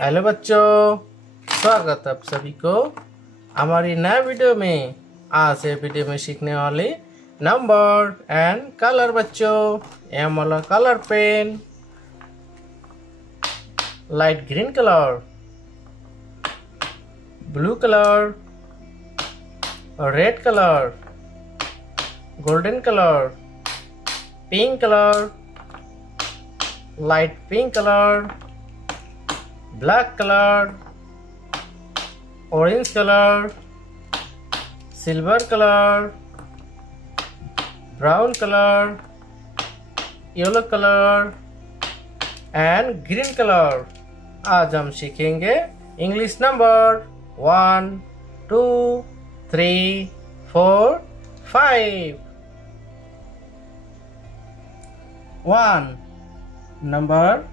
Hello बच्चों, स्वागत है आप सभी को हमारी नए वीडियो में। आज ये वीडियो में सीखने वाले नंबर एंड कलर बच्चों। ये हमारा colour pen, light green colour, blue colour, red colour, golden colour, pink colour, light pink colour, black colour, orange colour, silver colour, brown colour, yellow colour and green colour. आज हम सीखेंगे English number 1, 2, 3, 4, 5। 1 number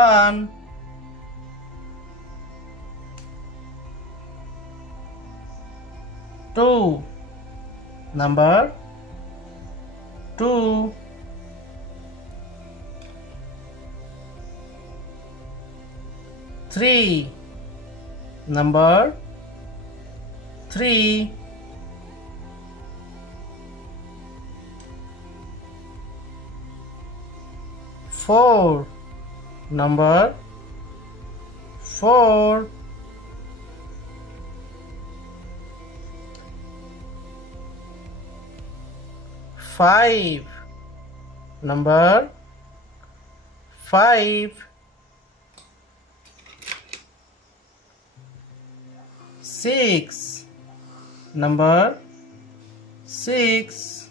1, 2 number 2, 3 number 3, 4 number 4, 5 number 5, 6 number 6,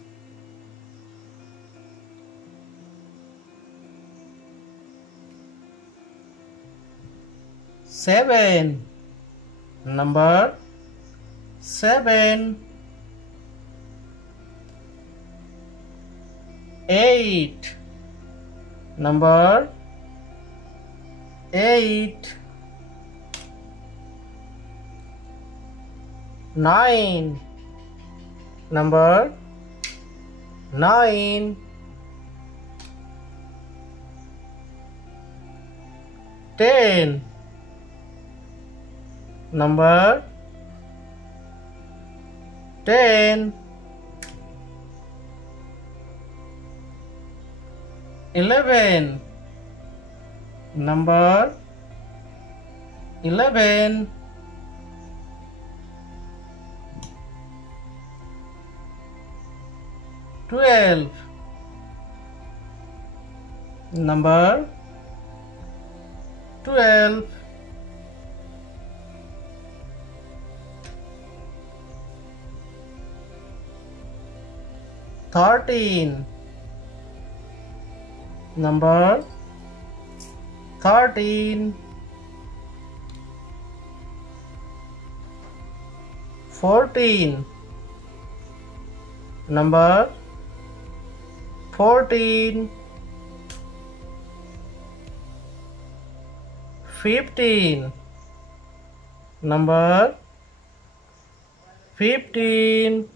7 number 7, 8 number 8, 9 number 9, 10 number 10, 11 number 11, 12 number 12, 13 number 13, 14 number 14, 15 number 15,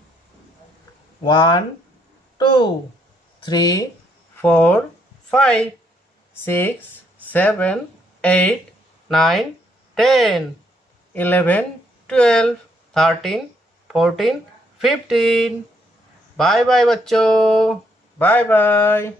1, 2, 3, 4, 5, 6, 7, 8, 9, 10, 11, 12, 13, 14, 15। Bye bye बच्चों, bye bye.